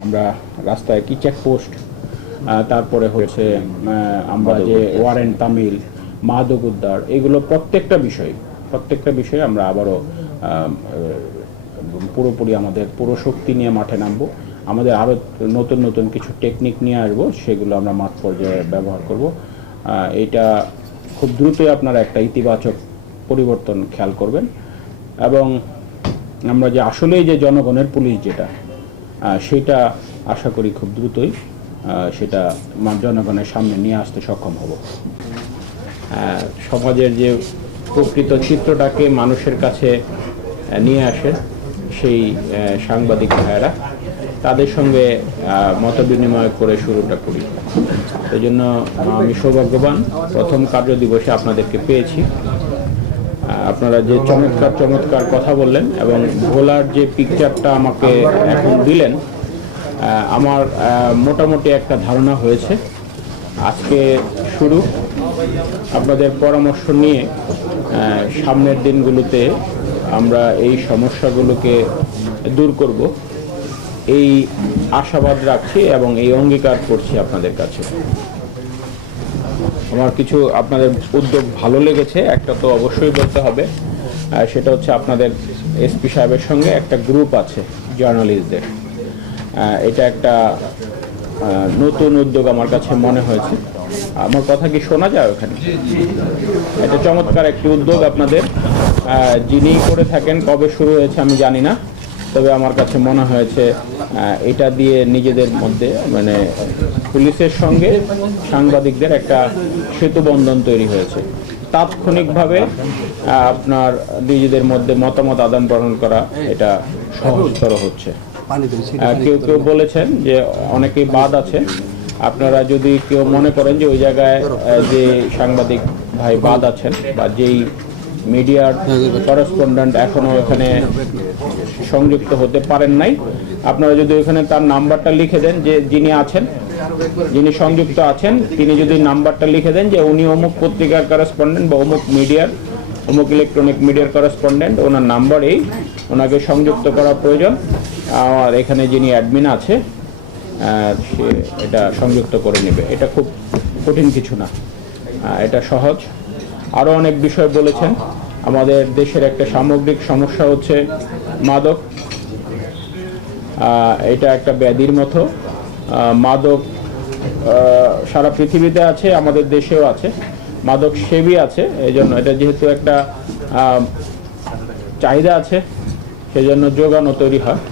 আমরা রাস্তায় কি চেকপোস্ট, তারপরে হচ্ছে আমরা যে ওয়ারেন্ট তামিল, মাদক উদ্ধার, এগুলো প্রত্যেকটা বিষয়ে আমরা আবারও পুরোপুরি আমাদের পুরো শক্তি নিয়ে মাঠে নামবো। আমাদের আরও নতুন নতুন কিছু টেকনিক নিয়ে আসবো, সেগুলো আমরা মাঠ পর্যায়ে ব্যবহার করব। এইটা খুব দ্রুতই আপনারা একটা ইতিবাচক পরিবর্তন খেয়াল করবেন। এবং আমরা যে আসলেই যে জনগণের পুলিশ যেটা, সেটা আশা করি খুব দ্রুতই সেটা জনগণের সামনে নিয়ে আসতে সক্ষম হব। সমাজের যে প্রকৃত চিত্রটাকে মানুষের কাছে নিয়ে আসে সেই সাংবাদিক ভাইয়েরা, তাদের সঙ্গে মত বিনিময় করে শুরুটা করি। সেই জন্য আমি সৌভাগ্যবান প্রথম কার্যদিবসে আপনাদেরকে পেয়েছি। আপনারা যে চমৎকার কথা বললেন এবং ভোলার যে পিকচারটা আমাকে এখন দিলেন, আমার মোটামুটি একটা ধারণা হয়েছে। আজকে শুরু, আপনাদের পরামর্শ নিয়ে সামনের দিনগুলোতে আমরা এই সমস্যাগুলোকে দূর করব, এই আশাবাদ রাখছি এবং এই অঙ্গীকার করছি আপনাদের কাছে। আমার কিছু আপনাদের উদ্যোগ ভালো লেগেছে, একটা তো অবশ্যই বলতে হবে, সেটা হচ্ছে আপনাদের এসপি সাহেবের সঙ্গে একটা গ্রুপ আছে জার্নালিস্টদের। এটা একটা নতুন উদ্যোগ আমার কাছে মনে হয়েছে। আমার কথা কি শোনা যায় ওখানে? এটা চমৎকার একটি উদ্যোগ আপনাদের, যিনি করে থাকেন, কবে শুরু হয়েছে আমি জানি না, তবে আমার কাছে মনে হয়েছে এটা দিয়ে নিজেদের মধ্যে মানে পুলিশের সঙ্গে সাংবাদিকদের একটা সেতুবন্ধন তৈরি হয়েছে। তাৎক্ষণিকভাবে আপনার নিজেদের মধ্যে মতামত আদান প্রদান করা এটা সহজতর হচ্ছে। কেউ কেউ বলেছেন যে অনেকেই বাদ আছে, আপনারা যদি কেউ মনে করেন যে ওই জায়গায় যে সাংবাদিক ভাই বাদ আছেন বা যেই মিডিয়ার করেসপন্ডেন্ট এখনো এখানে সংযুক্ত হতে পারেন নাই, আপনারা যদি ওখানে তার নাম্বারটা লিখে দেন, যে যিনি সংযুক্ত আছেন তিনি যদি নাম্বারটা লিখে দেন যে উনি অমুক পত্রিকার করেসপন্ডেন্ট বা অমুক ইলেকট্রনিক মিডিয়ার করেসপন্ডেন্ট, ওনার নাম্বারেই ওনাকে সংযুক্ত করা প্রয়োজন। আর এখানে যিনি অ্যাডমিন আছে সে এটা সংযুক্ত করে নেবে। এটা খুব কঠিন কিছু না, এটা সহজ। আরও অনেক বিষয় বলেছেন। আমাদের দেশের একটা সামগ্রিক সমস্যা হচ্ছে মাদক। এটা একটা ব্যাধির মতো। মাদক সারা পৃথিবীতে আছে, আমাদের দেশেও আছে, মাদক সেবী আছে। এই জন্য এটা যেহেতু একটা চাহিদা আছে, সেজন্য যোগানও তৈরি হয়।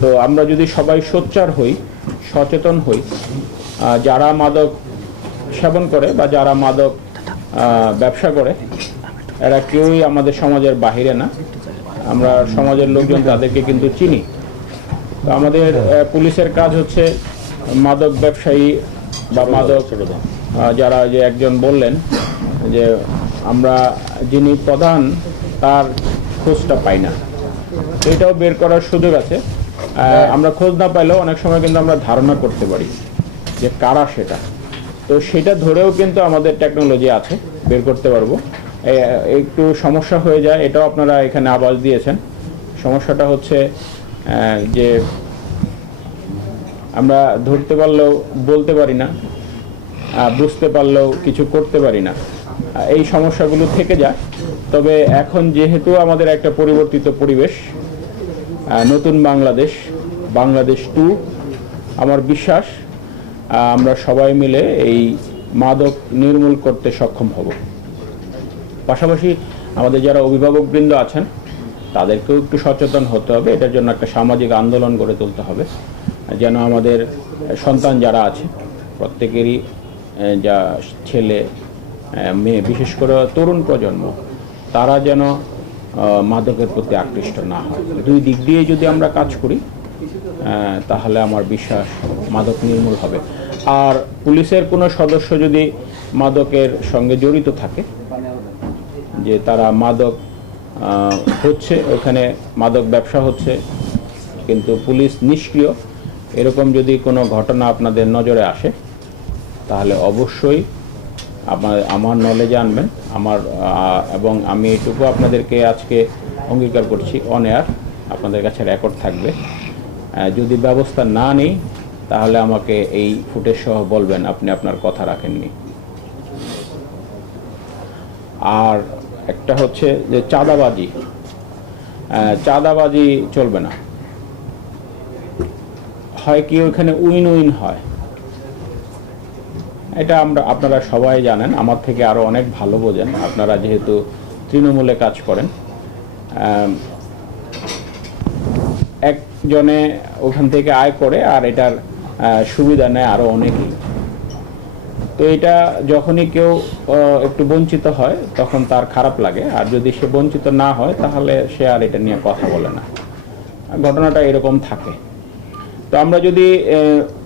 তো আমরা যদি সবাই সোচ্চার হই, সচেতন হই, যারা মাদক সেবন করে বা যারা মাদক ব্যবসা করে, এরা কেউই আমাদের সমাজের বাহিরে না। আমরা সমাজের লোকজন তাদেরকে কিন্তু চিনি। তো আমাদের পুলিশের কাজ হচ্ছে মাদক ব্যবসায়ী বা মাদক যারা, যে একজন বললেন যে আমরা যিনি প্রধান তার খোঁজটা পাই না, এটাও বের করার সুযোগ আছে। আমরা খোঁজ না পাইলেও অনেক সময় কিন্তু আমরা ধারণা করতে পারি যে কারা সেটা। তো সেটা ধরেও কিন্তু আমাদের টেকনোলজি আছে, বের করতে পারবো। একটু সমস্যা হয়ে যায়, এটাও আপনারা এখানে আওয়াজ দিয়েছেন। সমস্যাটা হচ্ছে যে আমরা ধরতে পারলেও বলতে পারি না, বুঝতে পারলেও কিছু করতে পারি না, এই সমস্যাগুলো থেকে যায়। তবে এখন যেহেতু আমাদের একটা পরিবর্তিত পরিবেশ, নতুন বাংলাদেশ 2, আমার বিশ্বাস আমরা সবাই মিলে এই মাদক নির্মূল করতে সক্ষম হব। পাশাপাশি আমাদের যারা অভিভাবকবৃন্দ আছেন তাদেরকেও একটু সচেতন হতে হবে। এটার জন্য একটা সামাজিক আন্দোলন গড়ে তুলতে হবে, যেন আমাদের সন্তান যারা আছে প্রত্যেকেরই, যা ছেলে মেয়ে, বিশেষ করে তরুণ প্রজন্ম, তারা যেন মাদকের প্রতি আকৃষ্ট না হয়। দুই দিক দিয়ে যদি আমরা কাজ করি তাহলে আমার বিশ্বাস মাদক নির্মূল হবে। আর পুলিশের কোনো সদস্য যদি মাদকের সঙ্গে জড়িত থাকে, যে তারা মাদক হচ্ছে, ওখানে মাদক ব্যবসা হচ্ছে কিন্তু পুলিশ নিষ্ক্রিয়, এরকম যদি কোনো ঘটনা আপনাদের নজরে আসে, তাহলে অবশ্যই আমার নলেজে আনবেন। এবং আমি এটুকু আপনাদেরকে আজকে অঙ্গীকার করছি, অন এয়ার আপনাদের কাছে রেকর্ড থাকবে। যদি ব্যবস্থা না নিই তাহলে আমাকে এই ফুটেজ সহ বলবেন আপনি আপনার কথা রাখেননি। আর একটা হচ্ছে যে চাঁদাবাজি চলবে না। হয় কি ওইখানে উইন উইন হয়, এটা আপনারা সবাই জানেন, আমার থেকে আরো অনেক ভালো বোঝেন, আপনারা যেহেতু তৃণমূলে কাজ করেন। একজনে ওখান থেকে আয় করে আর এটার সুবিধা নেয় আরো অনেকেই। তো এটা যখনই কেউ একটু বঞ্চিত হয় তখন তার খারাপ লাগে, আর যদি সে বঞ্চিত না হয় তাহলে সে আর এটা নিয়ে কথা বলে না। ঘটনাটা এরকম থাকে। তো আমরা যদি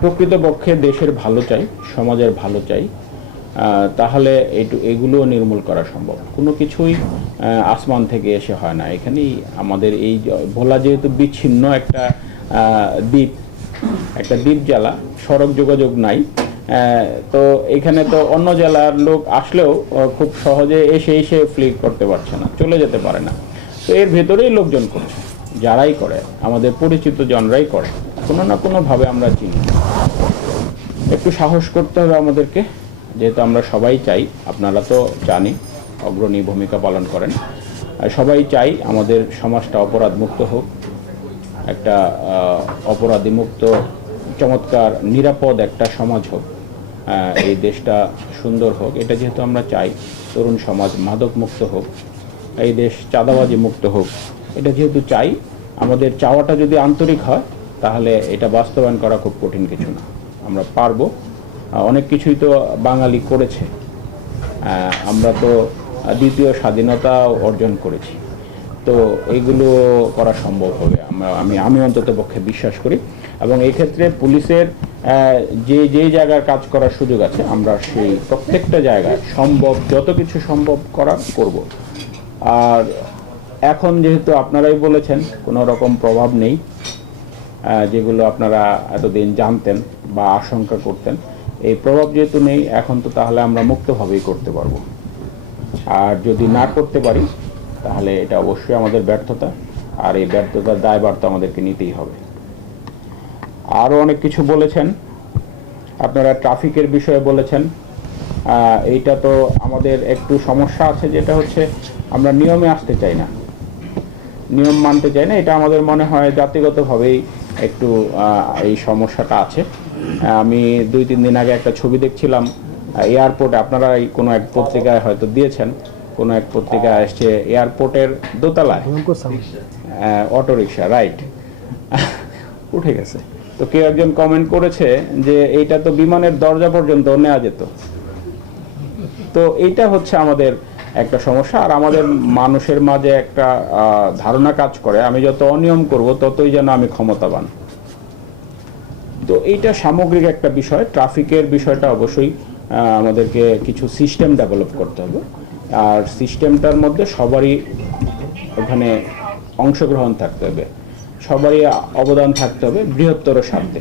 প্রকৃতপক্ষে দেশের ভালো চাই, সমাজের ভালো চাই, তাহলে এগুলো নির্মূল করা সম্ভব। কোনো কিছুই আসমান থেকে এসে হয় না। এখানেই আমাদের এই ভোলা যেহেতু বিচ্ছিন্ন একটা দ্বীপ জেলা, সড়ক যোগাযোগ নাই, তো এখানে তো অন্য জেলার লোক আসলেও খুব সহজে এসে ফ্লিক করতে পারছে না, চলে যেতে পারে না। তো এর ভেতরেই লোকজন করছে, যারাই করে আমাদের পরিচিত জনরাই করে, কোনো না কোনোভাবে আমরা চিনি। একটু সাহস করতে হবে আমাদেরকে, যেহেতু আমরা সবাই চাই, আপনারা তো জানি অগ্রণী ভূমিকা পালন করেন, সবাই চাই আমাদের সমাজটা অপরাধ মুক্ত হোক, একটা অপরাধী মুক্ত চমৎকার নিরাপদ একটা সমাজ হোক, এই দেশটা সুন্দর হোক। এটা যেহেতু আমরা চাই, তরুণ সমাজ মাদক মুক্ত হোক, এই দেশ চাঁদাবাজি মুক্ত হোক, এটা যেহেতু চাই, আমাদের চাওয়াটা যদি আন্তরিক হয় তাহলে এটা বাস্তবায়ন করা খুব কঠিন কিছু না, আমরা পারবো। অনেক কিছুই তো বাঙালি করেছে, আমরা তো দ্বিতীয় স্বাধীনতা অর্জন করেছি, তো এইগুলো করা সম্ভব হবে, আমি অন্তত পক্ষে বিশ্বাস করি। এবং এই ক্ষেত্রে পুলিশের যে জায়গার কাজ করার সুযোগ আছে, আমরা সেই প্রত্যেকটা জায়গায় সম্ভব যত কিছু সম্ভব করব। আর এখন যেহেতু আপনারাই বলেছেন কোনো রকম প্রভাব নেই, যেগুলো আপনারা এতদিন জানতেন বা আশঙ্কা করতেন, এই প্রভাব যেহেতু নেই এখন, তো তাহলে আমরা মুক্তভাবেই করতে পারবো। আর যদি না করতে পারি তাহলে এটা অবশ্যই আমাদের ব্যর্থতা, আর এই ব্যর্থতার দায়ভার তো আমাদেরকে নিতেই হবে। আরও অনেক কিছু বলেছেন আপনারা, ট্রাফিকের বিষয়ে বলেছেন। এইটা তো আমাদের একটু সমস্যা আছে, যেটা হচ্ছে আমরা নিয়মে আসতে চাই না, নিয়ম মানতে চাই না। এটা আমাদের মনে হয় জাতিগতভাবেই একটু এই সমস্যাটা আছে। আমি 2-3 দিন আগে একটা ছবি দেখছিলাম এয়ারপোর্টে, আপনারা কোনো এক পত্রিকায় হয়তো দিয়েছেন, কোনো এক পত্রিকায় আসছে এয়ারপোর্টের দোতলায় অটোরিকশা, রাইট, উঠে গেছে। তো কেউ একজন কমেন্ট করেছে যে এইটা তো বিমানের দরজা পর্যন্ত নেওয়া যেত। তো এইটা হচ্ছে আমাদের একটা সমস্যা, আর আমাদের মানুষের মাঝে একটা ধারণা কাজ করে আমি যত অনিয়ম করব ততই যেন আমি ক্ষমতাবান। তো এইটা সামগ্রিক একটা বিষয়। ট্রাফিকের বিষয়টা অবশ্যই আমাদেরকে কিছু সিস্টেম ডেভেলপ করতে হবে, আর সিস্টেমটার মধ্যে সবারই ওখানে অংশগ্রহণ থাকতে হবে, সবারই অবদান থাকতে হবে বৃহত্তর স্বার্থে।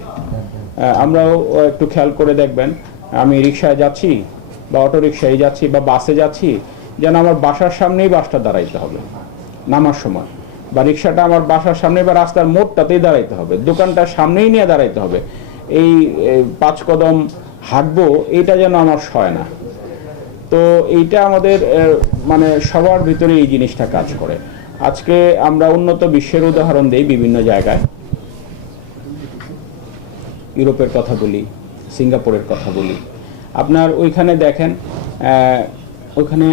আমরাও একটু খেয়াল করে দেখবেন, আমি রিক্সায় যাচ্ছি বা অটো রিক্সায় যাচ্ছি বা বাসে যাচ্ছি, যেন আমার বাসার সামনেই বাসটা দাঁড়াইতে হবে নামার সময়, বা রিক্সাটা আমার বাসার সামনে বা রাস্তার মোড়টাতেই দাঁড়াইতে হবে, দোকানটার সামনেই নিয়ে দাঁড়াইতে হবে। এই 5 কদম হাঁটবো, এটা যেন আমার সয় না। তো এইটা আমাদের মানে সবার ভিতরে এই জিনিসটা কাজ করে। আজকে আমরা উন্নত বিশ্বের উদাহরণ দিই বিভিন্ন জায়গায়, ইউরোপের কথা বলি, সিঙ্গাপুরের কথা বলি। আপনার ওইখানে দেখেন, ওইখানে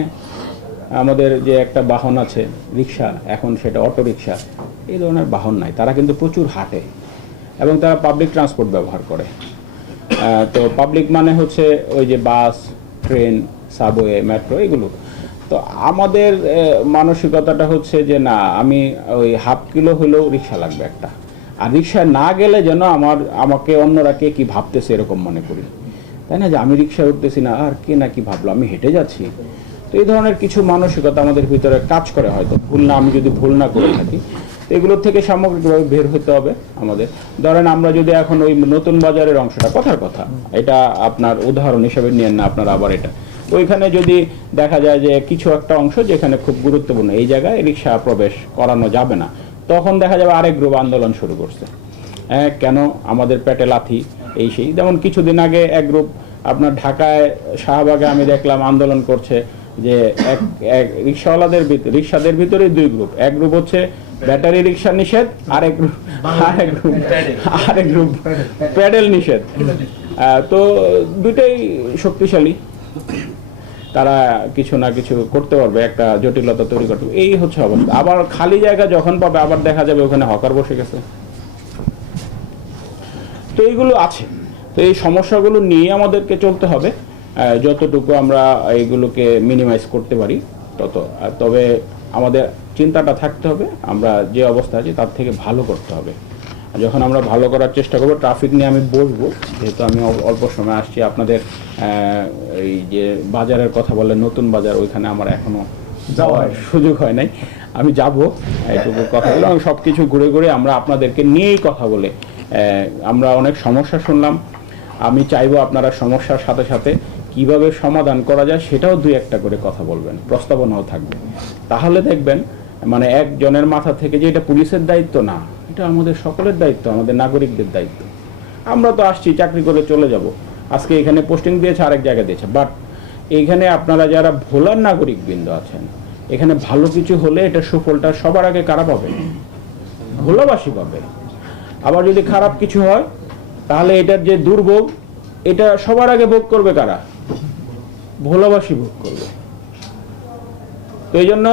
আমাদের যে একটা বাহন আছে রিক্সা, এখন সেটা অটো রিক্সা, এই ধরনের বাহন নাই, তারা কিন্তু প্রচুর হাঁটে এবং তারা পাবলিক ট্রান্সপোর্ট ব্যবহার করে। তো পাবলিক মানে হচ্ছে ওই যে বাস, ট্রেন, সাবওয়ে, মেট্রো, এগুলো। তো আমাদের মানসিকতাটা হচ্ছে যে না, আমি ওই হাফ কিলো হলেও রিক্সা লাগবে একটা, আর রিক্সায় না গেলে যেন আমাকে অন্যরা কে কি ভাবতেছে এরকম মনে করি, তাই না? যে আমি রিক্সায় উঠতেছি না, আর কে না কি ভাবলো, আমি হেঁটে যাচ্ছি। তো এই ধরনের কিছু মানসিকতা আমাদের ভিতরে কাজ করে, হয়তো আমি যদি ভুল না করে থাকি। তো এগুলোর থেকে সামগ্রিকভাবে বের হতে হবে আমাদের। ধরেন আমরা যদি এখন ওই নতুন বাজারের অংশটা, কথার কথা, এটা আপনার উদাহরণ হিসেবে নিয়েন না আপনারা আবার, এটা ওইখানে যদি দেখা যায় যে কিছু একটা অংশ যেখানে খুব গুরুত্বপূর্ণ, এই জায়গায় রিক্সা প্রবেশ করানো যাবে না, তখন দেখা যাবে আরেক গ্রুপ আন্দোলন শুরু করছে। কেন আমাদের পেটে লাথি এই সেই। যেমন কিছুদিন আগে এক গ্রুপ আপনার ঢাকায় শাহবাগে আমি দেখলাম আন্দোলন করছে যে এক রিক্সাদের ভিতরে দুই গ্রুপ, এক গ্রুপ হচ্ছে ব্যাটারি রিক্সা নিষেধ, আরেক গ্রুপ প্যাডেল নিষেধ। তো দুইটাই শক্তিশালী, তারা কিছু না কিছু করতে পারবে, একটা জটিলতা তৈরি করতে পারবে, এই হচ্ছে অবস্থা। আবার খালি জায়গা যখন পাবে আবার দেখা যাবে ওখানে হকার বসে গেছে। তো এইগুলো আছে, তো এই সমস্যাগুলো নিয়ে আমাদেরকে চলতে হবে, যতটুকু আমরা এইগুলোকে মিনিমাইজ করতে পারি তত। তবে আমাদের চিন্তাটা থাকতে হবে আমরা যে অবস্থা আছি তার থেকে ভালো করতে হবে। যখন আমরা ভালো করার চেষ্টা করবো, ট্রাফিক নিয়ে আমি বসবো, যেহেতু আমি অল্প সময় আসছি। আপনাদের এই যে বাজারের কথা বলে নতুন বাজার, ওইখানে আমার এখনো যাওয়ার সুযোগ হয় নাই, আমি যাব, এইটুকু কথা বলে আমি সব কিছু ঘুরে ঘুরে আমরা আপনাদেরকে নিয়েই কথা বলে। আমরা অনেক সমস্যা শুনলাম, আমি চাইবো আপনারা সমস্যার সাথে সাথে কিভাবে সমাধান করা যায় সেটাও দুই একটা করে কথা বলবেন, প্রস্তাবনাও থাকবে। তাহলে দেখবেন মানে একজনের মাথা থেকে যে এটা পুলিশের দায়িত্ব না, এটা আমাদের সকলের দায়িত্ব, আমাদের নাগরিকদের দায়িত্ব। আমরা তো আসছি চাকরি করে চলে যাব, আজকে এখানে পোস্টিং দিয়েছে, আরেক জায়গায় দিয়েছে, বাট এইখানে আপনারা যারা ভোলার নাগরিক বৃন্দ আছেন, এখানে ভালো কিছু হলে এটা সুফলটা সবার আগে কারা পাবে? ভোলাবাসী পাবে। আবার যদি খারাপ কিছু হয় তাহলে এটার যে দুর্ভোগ, এটা সবার আগে ভোগ করবে কারা? ভোলাবাসী ভোগ করবে। তো এই জন্য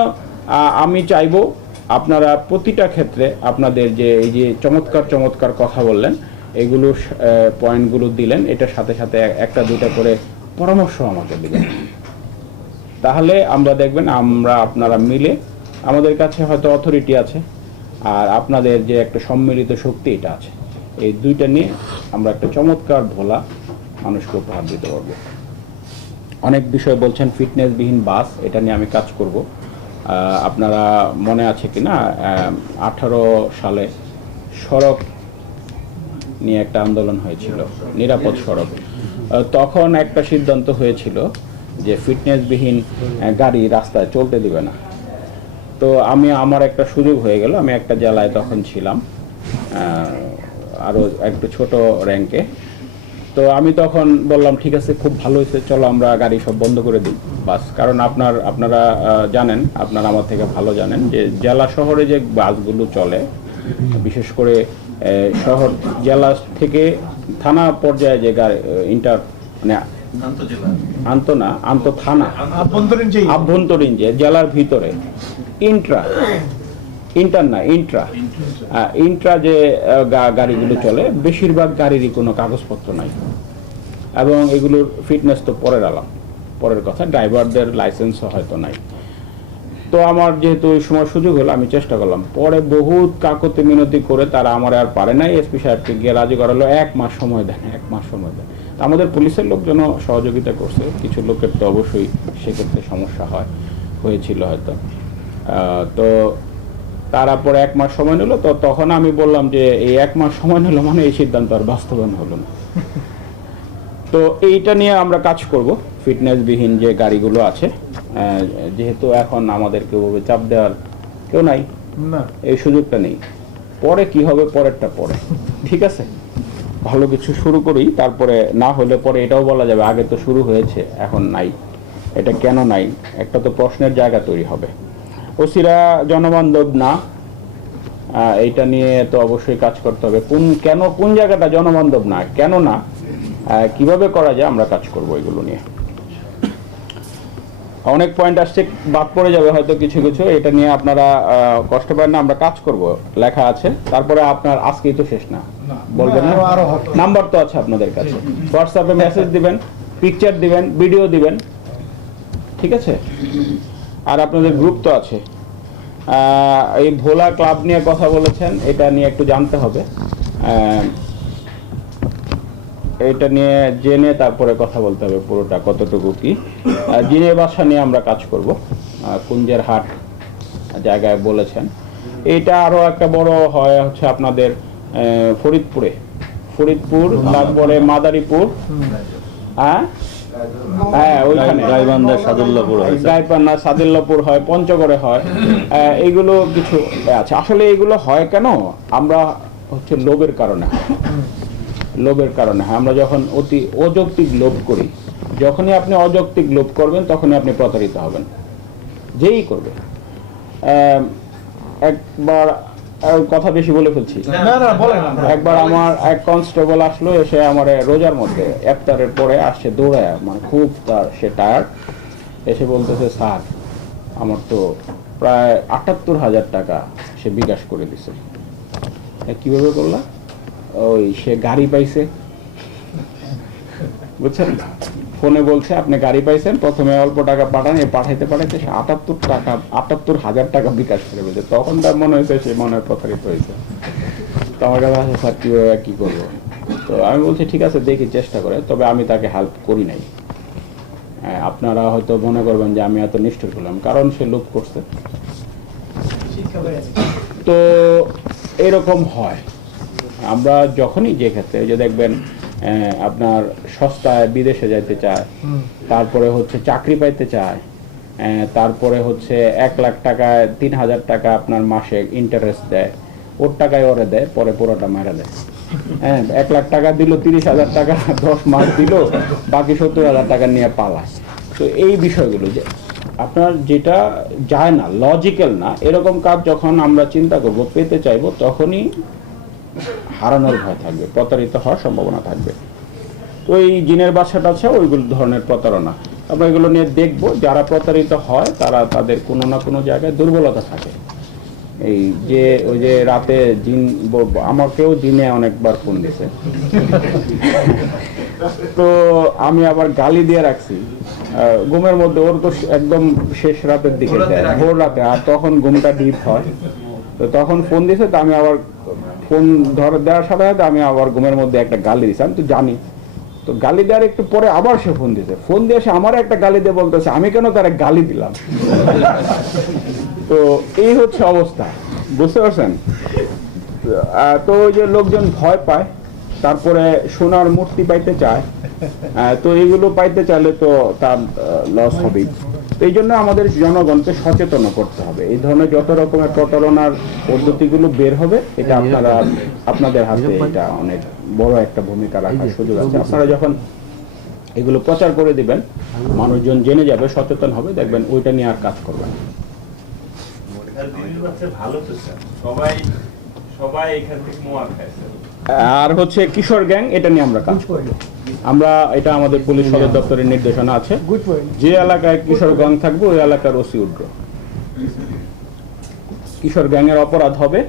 আমি চাইবো আপনারা প্রতিটা ক্ষেত্রে আপনাদের যে এই যে চমৎকার চমৎকার কথা বললেন, এগুলো পয়েন্টগুলো দিলেন, এটার সাথে সাথে একটা দুটা করে পরামর্শ আমাকে দিলেন, তাহলে আমরা দেখবেন আমরা আপনারা মিলে, আমাদের কাছে হয়তো অথরিটি আছে আর আপনাদের যে একটা সম্মিলিত শক্তি এটা আছে, এই দুইটা নিয়ে আমরা একটা চমৎকার ভোলা মানুষকে উপহার দিতে পারবো। অনেক বিষয় বলছেন ফিটনেসবিহীন বাস, এটা নিয়ে আমি কাজ করব। আপনারা মনে আছে কি না 18 সালে সড়ক নিয়ে একটা আন্দোলন হয়েছিল, নিরাপদ সড়ক। তখন একটা সিদ্ধান্ত হয়েছিল যে ফিটনেসবিহীন গাড়ি রাস্তায় চলতে দিবে না। তো আমার একটা সুযোগ হয়ে গেল, আমি একটা জেলায় তখন ছিলাম, আরও একটু ছোট র্যাঙ্কে। তো আমি তখন বললাম ঠিক আছে, খুব ভালো হয়েছে, চলো আমরা গাড়ি সব বন্ধ করে দিই বাস। কারণ আপনারা জানেন, আপনারা আমার থেকে ভালো জানেন যে জেলা শহরে যে বাসগুলো চলে, বিশেষ করে শহর জেলা থেকে থানা পর্যায়ে যে মানে আভ্যন্তরীণ যে জেলার ভিতরে ইন্ট্রা যে গাড়িগুলো চলে, বেশিরভাগ গাড়িরই কোনো কাগজপত্র নাই, এবং এগুলোর ফিটনেস তো পরের কথা, ড্রাইভারদের লাইসেন্সও হয়তো নাই। তো আমার যেহেতু ওই সময় সুযোগ হলো, আমি চেষ্টা করলাম, পরে বহুত কাকতি মিনতি করে তারা আমার আর পারে নাই, এসপি সাহেবকে গিয়ে রাজি করালো 1 মাস সময় দেন। আমাদের পুলিশের লোকজনও সহযোগিতা করছে, কিছু লোকের তো অবশ্যই সেক্ষেত্রে সমস্যা হয়েছিল হয়তো। তো তারপর 1 মাস সময় নিল। তো তখন আমি বললাম যে এই 1 মাস সময় নিল মানে এই সিদ্ধান্ত আর বাস্তবায়ন হলো না। তো এইটা নিয়ে আমরা কাজ করব, ফিটনেসবিহীন যে গাড়িগুলো আছে, যেহেতু এখন আমাদেরকে ওভাবে চাপ দেওয়ার কেউ নাই, এই সুযোগটা নেই। পরে কি হবে পরেরটা পরে, ঠিক আছে, ভালো কিছু শুরু করি, তারপরে না হলে পরে এটাও বলা যাবে আগে তো শুরু হয়েছে এখন নাই, এটা কেন নাই, একটা তো প্রশ্নের জায়গা তৈরি হবে। ওসিরা জনবান্ধব না, এইটা নিয়ে তো অবশ্যই কাজ করতে হবে। কোন জায়গাটা জনবান্ধব না, কেন না, কিভাবে করা যায়, আমরা কাজ করব এগুলো নিয়ে। অনেক পয়েন্ট আসছে, বাদ পড়ে যাবে হয়তো কিছু কিছু, এটা নিয়ে আপনারা কষ্ট পাবেন না, আমরা কাজ করব, লেখা আছে। তারপরে আপনার আজকেই তো শেষ না, বলবেন না, নাম্বার তো আছে আপনাদের কাছে, হোয়াটসঅ্যাপে মেসেজ দিবেন, পিকচার দিবেন, ভিডিও দিবেন, ঠিক আছে। আর আপনাদের গ্রুপ তো আছে। এই ভোলা ক্লাব নিয়ে কথা বলেছেন, এটা নিয়ে একটু জানতে হবে, এটা নিয়ে জেনে তারপরে কথা বলতে হবে পুরোটা কতটুকু কি। জিনের বাসা নিয়ে আমরা কাজ করব, কুঞ্জের হাট জায়গায় বলেছেন। এটা আরো একটা বড় হয় হচ্ছে আপনাদের ফরিদপুর, তারপরে মাদারীপুর, ওইখানে গাইবান্ধা সাদুল্লাপুর হয়, পঞ্চগড়ে হয়, এইগুলো কিছু আছে। আসলে এইগুলো হয় কেন, আমরা হচ্ছে লোভের কারণে হয়। লোভের কারণে হয়। আমরা যখন অতি অযৌক্তিক লোভ করি, যখনই আপনি অযৌক্তিক লোভ করবেন তখনই আপনি প্রতারিত হবেন, যেই করবে। একবার কথা বেশি বলে ফেলছি। একবার আমার এক কনস্টেবল আসলো, এসে আমার রোজার মধ্যে ইফতারের পরে আসছে দৌড়ায়, মানে খুব সে টায়ার্ড, এসে বলতেছে স্যার আমার তো প্রায় ৭৮,০০০ টাকা সে বিকাশ করে দিছে। কিভাবে করলা? ওই সে গাড়ি পাইছে, বুঝছেন, ফোনে বলছে আপনি গাড়ি পাইছেন, প্রথমে অল্প টাকা পাঠান, পাঠাইতে পাঠাইতে সে ৭৮,০০০ টাকা বিকাশ করে ফেলছে। তখন তার মনে হয়েছে সে মনে হয় প্রতারিত হয়েছে। তো আমার কাছে আছে স্যার কীভাবে কী করবো? তো আমি বলছি ঠিক আছে দেখি চেষ্টা করে, তবে আমি তাকে হেল্প করি নাই। আপনারা হয়তো মনে করবেন যে আমি এত নিষ্ঠুর করলাম, কারণ সে লোভ করছে। তো এরকম হয়। আমরা যখনই যে ক্ষেত্রে যে দেখবেন আপনার সস্তায় বিদেশে যাইতে চায়, তারপরে হচ্ছে চাকরি পাইতে চায়, তারপরে হচ্ছে ১ লাখ টাকায় ৩,০০০ টাকা আপনার মাসে ইন্টারেস্ট দেয়, ওর টাকায় ওরে দেয়, পরে পুরোটা মেরে দেয়। ১ লাখ টাকা দিল, ৩০,০০০ টাকা 10 মাস দিল, বাকি ৭০,০০০ টাকা নিয়ে পালায়। তো এই বিষয়গুলো যে আপনার যেটা যায় না, লজিক্যাল না, এরকম কাজ যখন আমরা চিন্তা করব, পেতে চাইবো, তখনই হারানোর ভয় থাকবে, প্রতারিত হওয়ার সম্ভাবনা থাকবে। তো এই জিনের বাসাটা আছে ওইগুলো ধরনের প্রতারণা। আমরা এগুলো নিয়ে দেখবো। যারা প্রতারিত হয় তারা তাদের কোনো না কোনো জায়গায় দুর্বলতা থাকে। এই যে ওই যে রাতে জিন, আমাকেও জিনে অনেকবার ফোন দিছে, তো আমি আবার গালি দিয়ে রাখছি ঘুমের মধ্যে। ওর তো একদম শেষ রাতের দিকে, ভোর রাতে, আর তখন ঘুমটা ডিপ হয়। তো তখন ফোন দিছে, তো আমি আবার ফোন দেওয়ার সাথে সাথে আমি আবার ঘুমের মধ্যে একটা গালি দিছি। আমি তো জানি, তো গালি দেওয়ার একটু পরে আবার সে ফোন দিছে। ফোন দিয়ে সে আমার একটা গালি দিয়ে বলতেছে আমি কেন তার গালি দিলাম। তো এই হচ্ছে অবস্থা, বুঝতে পারছেন? তো ওই যে লোকজন ভয় পায়, তারপরে সোনার মূর্তি পাইতে চায়, তো এইগুলো পাইতে চাইলে তো তার লস হবেই। এই জন্য আমাদের জনগণকে সচেতন করতে হবে। এই ধরনের যত রকমের প্রতারণার পদ্ধতিগুলো বের হবে, এটা আপনাদের হাতে এটা অনেক বড় একটা ভূমিকা রাখার সুযোগ আছে। আপনারা যখন এগুলো প্রচার করে দিবেন, মানুষজন জেনে যাবে, সচেতন হবে, দেখবেন ওইটা নিয়ে আর কাজ করবেন। আর হচ্ছে কিশোর গ্যাং, এটা নিয়ে আমরা কাজ করি। আমরা এটা আমাদের পুলিশ সদর দপ্তরের নির্দেশনা আছে, যে এলাকায় কিশোর গ্যাং থাকবে ওই এলাকার ওসি উঠবে। কিশোর গ্যাংয়ের অপরাধ হবে,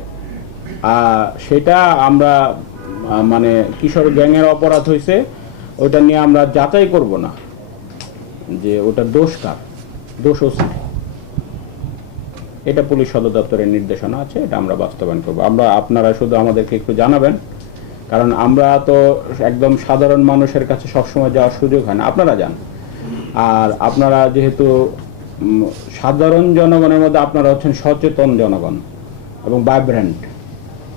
সেটা আমরা মানে কিশোর গ্যাংয়ের অপরাধ হয়েছে ওটা নিয়ে আমরা যাচাই করব না যে ওটা দোষ কার, দোষ ওসি। এটা পুলিশ সদর দপ্তরের নির্দেশনা আছে, এটা আমরা বাস্তবায়ন করবো। আপনারা শুধু আমাদেরকে একটু জানাবেন, কারণ আমরা তো একদম সাধারণ মানুষের কাছে সবসময় যাওয়ার সুযোগ হয় না, আপনারা যান। আর আপনারা যেহেতু সাধারণ জনগণের মধ্যে আপনারা হচ্ছেন সচেতন জনগণ এবং ভাইব্রেন্ট,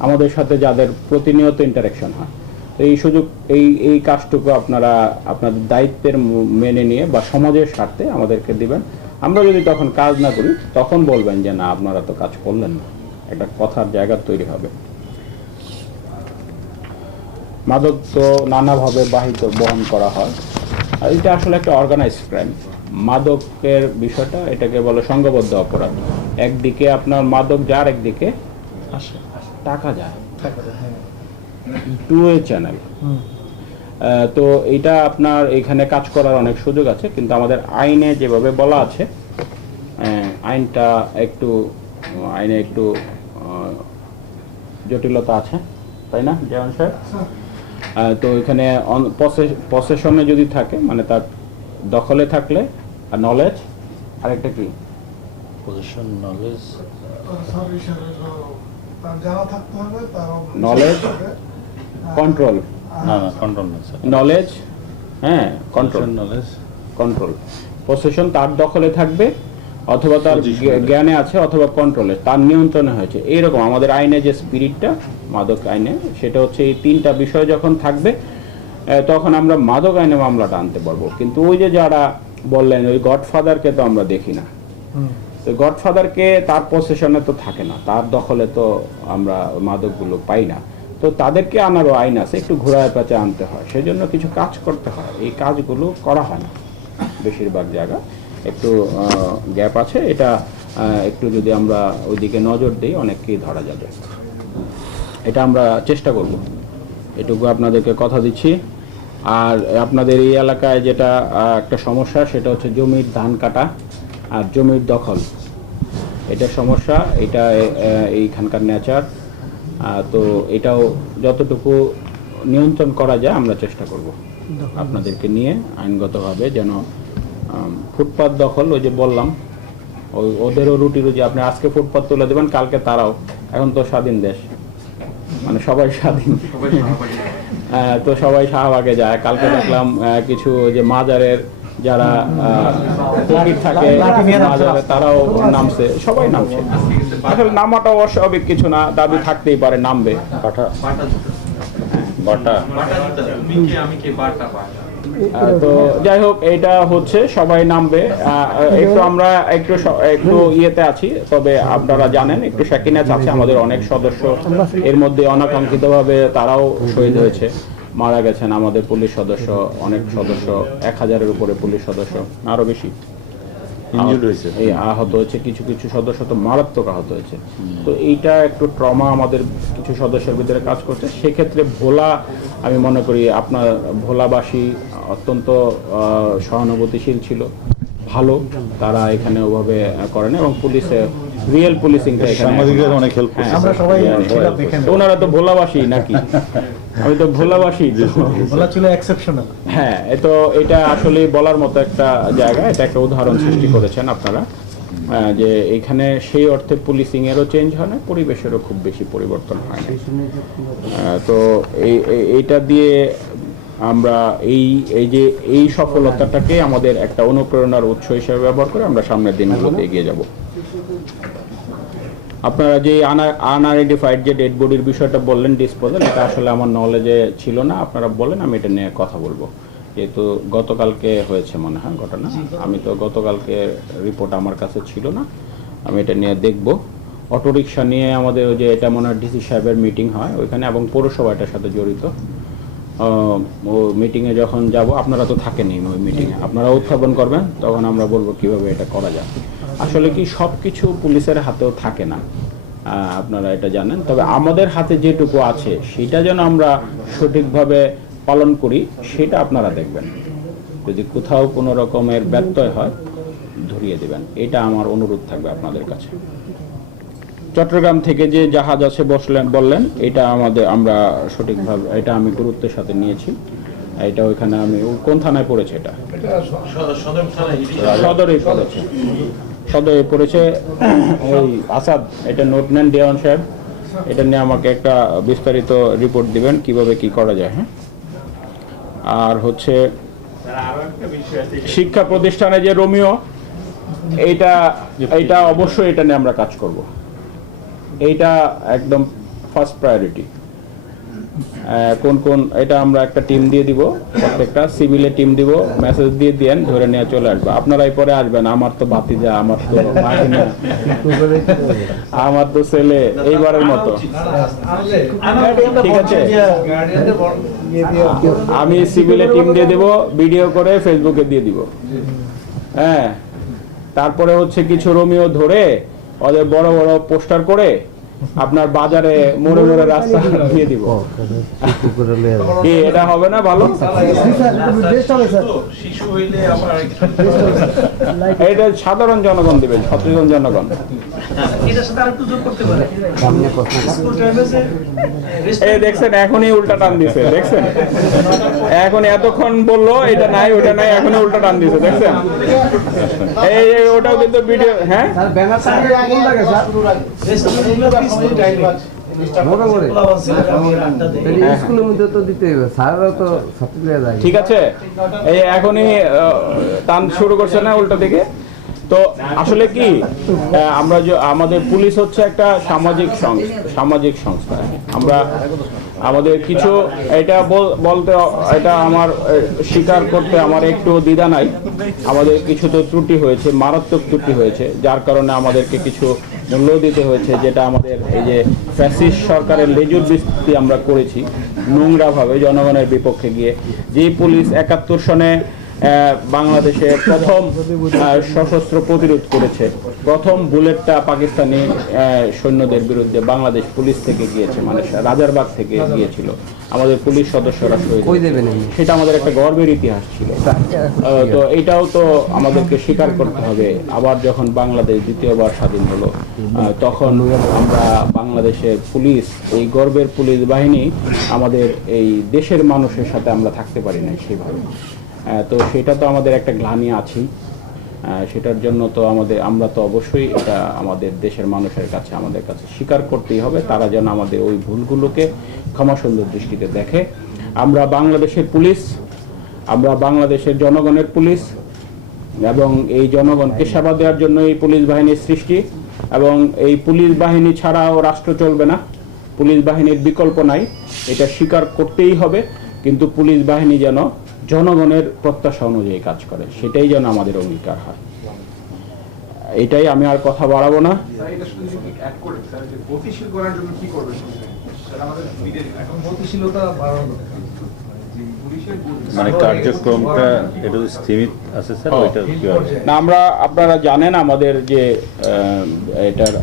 আমাদের সাথে যাদের প্রতিনিয়ত ইন্টারাকশন হয়, তো এই সুযোগ এই কাজটুকু আপনারা আপনাদের দায়িত্বের মেনে নিয়ে বা সমাজের স্বার্থে আমাদেরকে দিবেন। আমরা যদি তখন কাজ না করি, তখন বলবেন যে না আপনারা তো কাজ করলেন না, একটা কথার জায়গা তৈরি হবে। মাদক তো নানাভাবে বহন করা হয়, আর এটা আসলে একটা অর্গানাইজড ক্রাইম। মাদকের বিষয়টা, এটাকে বলে সংঘবদ্ধ অপরাধ। একদিকে আপনার মাদক যায়, একদিকে টাকা যায়, টু ওয়ে চ্যানেল। তো এটা আপনার এখানে কাজ করার অনেক সুযোগ আছে, কিন্তু আমাদের আইনে যেভাবে বলা আছে, আইনে একটু জটিলতা আছে, তাই না যেমন স্যার? তো এখানে পসেশনে যদি থাকে, মানে তার দখলে থাকলে, আর নলেজ, আরেকটা কি position, knowledge, knowledge, control, knowledge, হ্যাঁ কন্ট্রোল, কন্ট্রোল, পসেশন তার দখলে থাকবে, অথবা তার জ্ঞানে আছে, অথবা কন্ট্রোলে, তার নিয়ন্ত্রণে হয়েছে। এইরকম আমাদের আইনে যে স্পিরিটটা, মাদক আইনে, সেটা হচ্ছে এই তিনটা বিষয় যখন থাকবে, তখন আমরা মাদক আইনে মামলাটা আনতে পারবো। কিন্তু ওই যে যারা বললেন ওই গডফাদারকে তো আমরা দেখি না, তো গডফাদারকে তার পসেশনে তো থাকে না, তার দখলে তো আমরা মাদকগুলো পাই না। তো তাদেরকে আনারও আইন আছে, একটু ঘোরায় পেঁচে আনতে হয়, সেজন্য কিছু কাজ করতে হয়। এই কাজগুলো করা হয় না বেশিরভাগ জায়গা, একটু গ্যাপ আছে। এটা একটু যদি আমরা ওইদিকে নজর দিই অনেককেই ধরা যাবে, এটা আমরা চেষ্টা করব, এটুকু আপনাদেরকে কথা দিচ্ছি। আর আপনাদের এই এলাকায় যেটা একটা সমস্যা, সেটা হচ্ছে জমির ধান কাটা আর জমির দখল, এটা সমস্যা। এটা এইখানকার নেচার। তো এটাও যতটুকু নিয়ন্ত্রণ করা যায় আমরা চেষ্টা করব আপনাদেরকে নিয়ে আইনগতভাবে, যেন ফুটপাত দখল, ওই যে বললাম, ওদেরও রুটি রুজি, আপনি আজকে ফুটপাত তুলে দেবেন, কালকে তারাও, এখন তো স্বাধীন দেশ, মানে সবাই স্বাধীন, তো সবাই শাহবাগে যায়। কালকে দেখলাম কিছু যে মাজারের যারা ফকির থাকে মাজারে, তারাও নামছে, সবাই নামছে। আসলে নামাটাও অস্বাভাবিক কিছু না, দাবি থাকতেই পারে, নামবে। তো যাই হোক, এটা হচ্ছে সবাই নামবে। একটু আমরা একটু ইয়েতে আছি, তবে আপনারা জানেন একটু শাকিনাচ আছে, আমাদের অনেক সদস্য এর মধ্যে অনাকাঙ্ক্ষিতভাবে তারাও শহীদ হয়েছে, মারা গেছেন আমাদের পুলিশ সদস্য, অনেক সদস্য, 1000-এর উপরে পুলিশ সদস্য, আরো বেশি এই আহত হয়েছে, কিছু কিছু সদস্য তো মারাত্মক আহত হয়েছে। তো এইটা একটু ট্রমা আমাদের কিছু সদস্যের ভিতরে কাজ করছে। সেক্ষেত্রে ভোলা, আমি মনে করি আপনার ভোলাবাসী অত্যন্ত সহানুভূতিশীল ছিল, ভালো, তারা এখানে ওভাবে করেন, এবং পুলিশের রিয়েল পুলিশিংটা এখানে অনেক হেল্প করছে। আমরা সবাই ছিলাম এখানে। ওনারা তো ভোলাবাসী নাকি? আমি তো ভোলাবাসী, ভোলা ছিল এক্সেপশনাল। হ্যাঁ, তো এটা আসলে বলার মতো একটা জায়গা, এটা একটা উদাহরণ সৃষ্টি করেছেন আপনারা, যে এখানে সেই অর্থে পুলিশিং এরও চেঞ্জ হয় না, পরিবেশেরও খুব বেশি পরিবর্তন হয় না। তো এইটা দিয়ে আমরা এই সফলতাটাকে আমাদের একটা অনুপ্রেরণার উৎস হিসেবে ব্যবহার করে আমরা সামনের দিনগুলোতে এগিয়ে যাব। আপনারা যে আনআইডেন্টিফাইড যে ডেড বডির বিষয়টা বললেন, ডিসপোজাল, এটা আসলে আমার নলেজে ছিল না। আপনারা বলেন, আমি এটা নিয়ে কথা বলবো, যেহেতু গতকালকে হয়েছে মনে হয় ঘটনা, আমি তো গতকালকে রিপোর্ট আমার কাছে ছিল না, আমি এটা নিয়ে দেখব। অটোরিকশা নিয়ে আমাদের ওই যে এটা মনে হয় ডিসি সাহেবের মিটিং হয় ওইখানে, এবং পৌরসভা এটার সাথে জড়িত। ও মিটিংয়ে যখন যাব, আপনারা তো থাকেনই ওই মিটিংয়ে, আপনারা উত্থাপন করবেন, তখন আমরা বলবো কিভাবে এটা করা যায়। আসলে কি সব কিছু পুলিশের হাতেও থাকে না, আপনারা এটা জানেন, তবে আমাদের হাতে যেটুকু আছে সেটা যেন আমরা সঠিকভাবে পালন করি, সেটা আপনারা দেখবেন। যদি কোথাও কোনো রকমের ব্যত্যয় হয় ধরিয়ে দেবেন, এটা আমার অনুরোধ থাকবে আপনাদের কাছে। চট্টগ্রাম থেকে যে জাহাজ আছে বললেন, এটা আমরা সঠিকভাবে, এটা আমি গুরুত্বের সাথে নিয়েছি। এটা ওইখানে আমি কোন থানায় পড়েছে? এটা সদরেই পড়েছে, সদরে পড়েছে। ওই আসাদ, এটা নোট নেন দেওয়ান সাহেব, এটা নিয়ে আমাকে একটা বিস্তারিত রিপোর্ট দিবেন কিভাবে কি করা যায়। হ্যাঁ, আর হচ্ছে শিক্ষা প্রতিষ্ঠানে যে রোমিও, এইটা অবশ্যই এটা নিয়ে আমরা কাজ করব, এইটা একদম ফার্স্ট প্রায়োরিটি। কোন এটা আমরা একটা টিম দিয়ে দিব, প্রত্যেকটা সিভিলের টিম দিব, মেসেজ দিয়ে দেন, ধরে নিয়ে চলে আসবে। আপনারাই পরে আসবেন, আমার তো ভাতিজা, আমার তো মাহিনা, আমার তো ছেলে, এইবারের মতো, ঠিক আছে? আমি সিভিলের টিম দিয়ে দিব, ভিডিও করে ফেসবুকে দিয়ে দিব। হ্যাঁ, তারপরে হচ্ছে কিছু রোমিও ধরে ওদের বড় বড় পোস্টার করে আপনার বাজারে মোড়ে মোড়ে রাস্তা দিয়ে দিব। কি এটা হবে না ভালো? এটা সাধারণ জনগণ দিবেন, সচেতন জনগণ। এই দেখছেন, এখনই উল্টা টান দিছে, দেখছেন? এখন এতক্ষণ বললো এটা নাই ওটা নাই, এখনই উল্টা টান দিছে, দেখছেন? এই ওটাও কিন্তু ভিডিও। হ্যাঁ, ঠিক আছে, এই এখনই টান শুরু করছে না উল্টা দিকে। তো আসলে কি, আমরা যে আমাদের পুলিশ হচ্ছে একটা সামাজিক সংস্থা, আমরা আমাদের কিছু এটা বলতে, এটা আমার স্বীকার করতে আমার একটু দ্বিধা নাই। আমাদের কিছু তো ত্রুটি হয়েছে, মারাত্মক ত্রুটি হয়েছে, যার কারণে আমাদেরকে কিছু মূল্য দিতে হয়েছে, যেটা আমাদের এই যে ফ্যাসিস্ট সরকারের লেজুর বৃষ্টি আমরা করেছি নোংরাভাবে জনগণের বিপক্ষে গিয়ে। যে পুলিশ 71 সনে বাংলাদেশে প্রথম সশস্ত্র প্রতিরোধ করেছে, প্রথম বুলেটটা পাকিস্তানি সৈন্যদের বিরুদ্ধে বাংলাদেশ পুলিশ থেকে গিয়েছে, মানে রাজারবাগ থেকে গিয়েছিল, আমাদের পুলিশ সদস্যরা শহীদ হয়েছে। সেটা আমাদের একটা গর্বের ইতিহাস ছিল। তো এটাও তো আমাদেরকে স্বীকার করতে হবে। আবার যখন বাংলাদেশ দ্বিতীয়বার স্বাধীন হলো, তখন আমরা বাংলাদেশের পুলিশ, এই গর্বের পুলিশ বাহিনী, আমাদের এই দেশের মানুষের সাথে আমরা থাকতে পারি না সেভাবে। তো সেটা তো আমাদের একটা গ্লানি আছেই। সেটার জন্য তো আমরা তো অবশ্যই এটা আমাদের দেশের মানুষের কাছে, আমাদের কাছে স্বীকার করতেই হবে, তারা যেন আমাদের ওই ভুলগুলোকে ক্ষমা সুন্দর দৃষ্টিতে দেখে। আমরা বাংলাদেশের পুলিশ, আমরা বাংলাদেশের জনগণের পুলিশ, এবং এই জনগণকে সেবা দেওয়ার জন্য এই পুলিশ বাহিনীর সৃষ্টি, এবং এই পুলিশ বাহিনী ছাড়াও রাষ্ট্র চলবে না, পুলিশ বাহিনীর বিকল্প নাই, এটা স্বীকার করতেই হবে। কিন্তু পুলিশ বাহিনী যেন জনগণের প্রত্যাশা অনুযায়ী কাজ করে, সেটাই যেন আমাদের অঙ্গীকার হয়। এটাই, আমি আর কথা বাড়াবো না। মানে কার্যক্রমটা একটু স্থিমিত আছে স্যার, ওইটা কি হবে? না, আপনারা জানেন আমাদের যে এটার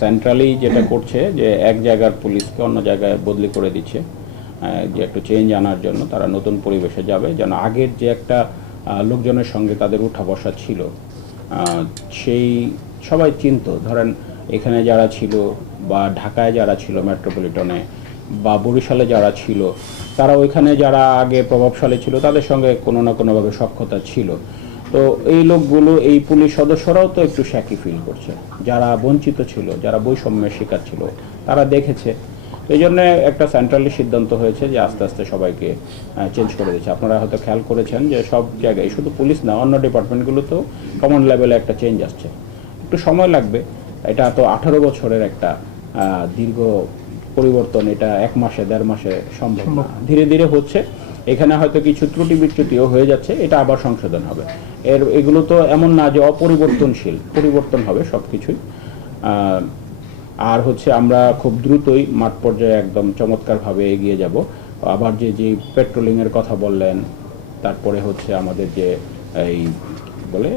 সেন্ট্রালি যেটা করছে, যে এক জায়গার পুলিশকে অন্য জায়গায় বদলি করে দিচ্ছে, যে একটু চেঞ্জ আনার জন্য। তারা নতুন পরিবেশে যাবে, যেন আগের যে একটা লোকজনের সঙ্গে তাদের উঠা বসা ছিল, সেই সবাই চিনত। ধরেন এখানে যারা ছিল, বা ঢাকায় যারা ছিল মেট্রোপলিটনে, বা বরিশালে যারা ছিল, তারা ওইখানে যারা আগে প্রভাবশালী ছিল তাদের সঙ্গে কোনো না কোনোভাবে সখ্যতা ছিল। তো এই লোকগুলো, এই পুলিশ সদস্যরাও তো একটু শ্যাকি ফিল করছে, যারা বঞ্চিত ছিল, যারা বৈষম্যের শিকার ছিল, তারা দেখেছে। এই জন্য একটা সেন্ট্রালি সিদ্ধান্ত হয়েছে যে আস্তে আস্তে সবাইকে চেঞ্জ করে দিচ্ছে। আপনারা হয়তো খেয়াল করেছেন যে সব জায়গায়, শুধু পুলিশ না, অন্য ডিপার্টমেন্টগুলোতেও কমন লেভেলে একটা চেঞ্জ আসছে। একটু সময় লাগবে, এটা তো 18 বছরের একটা দীর্ঘ পরিবর্তন, এটা 1 মাসে 1.5 মাসে সম্ভব না। ধীরে ধীরে হচ্ছে। এখানে হয়তো কিছু ত্রুটি বিচ্যুতিও হয়ে যাচ্ছে, এটা আবার সংশোধন হবে। এগুলো তো এমন না যে অপরিবর্তনশীল, পরিবর্তন হবে সব কিছুই। আর হচ্ছে আমরা খুব দ্রুতই মাঠ পর্যায়ে একদম চমৎকারভাবে এগিয়ে যাব। আবার যে পেট্রোলিংয়ের কথা বললেন, তারপরে হচ্ছে আমাদের যে এই বলে